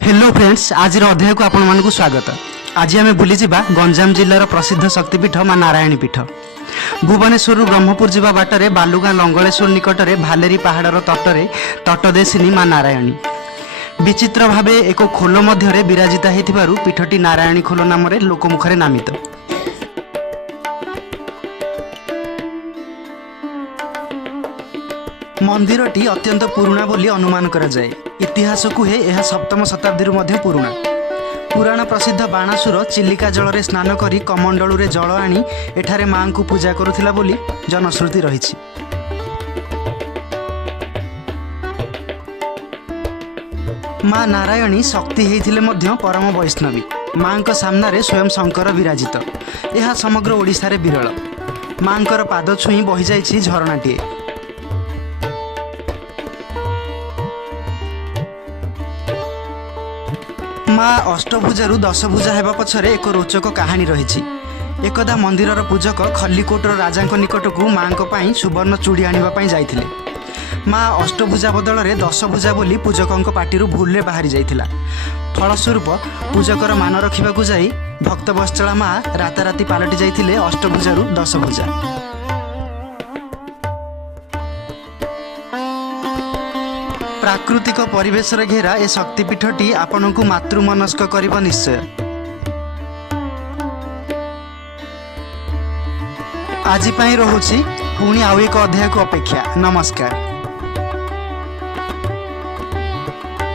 Hello friends, आज अध्याय को आपण मानक स्वागत। आज आम बुली जावा गंजाम जिलार प्रसिद्ध शक्तिपीठ माँ नारायणी पीठ। भुवनेश्वर ब्रह्मपुर जावा बाटर बालुगाँ लंगलेश्वर निकटरे भालेरी पहाड़र तटरे तटदेशिनी माँ नारायणी विचित्र भावे एक खोल मध्य विराजिता होइथिबारु पीठटी नारायणी खोल नाम लोकमुखरे नामित। मंदिरटी अत्यंत पुराणा बोली अनुमान करा जाए। इतिहास कुहे यह सप्तम शताब्दी पुराणा। पुराण प्रसिद्ध बाणासुर चिलिका जल स्नान करी कमंडलू रे जल आनी एठारे मां को पूजा करुथिला बोली जनश्रुति रहिछि। मां नारायणी शक्ति हेइथिले मध्य परम वैष्णवी। मां को सामना रे स्वयं शंकर विराजित। यह समग्र ओडिशा रे विरल। मांकर पाद छुई बहि जाइछि झरणाटीए। माँ अष्टभुजारू दशभुजा हेबा पछरे एक रोचक कहानी रही। एकदा मंदिरर पूजक खल्लीकोटर राजा निकट को माँ को सुवर्ण चूड़ी आने जाइथिले। माँ अष्टभुजा बदल में दशभुजा बोली पूजकों पार्टी भूल बाहरी जाइथिला। फलस्वरूप पूजकर मान रखा जाई भक्तवत्सला माँ राताराति पालटि जाइथिले अष्टभुजारू दशभुजा। प्राकृतिक परिवेश घेरा ए शक्तिपीठटी आपण को मातृमनस्क करिब निश्चय। आज रहुछि पुणी आउ एक अध्याय को अपेक्षा। नमस्कार।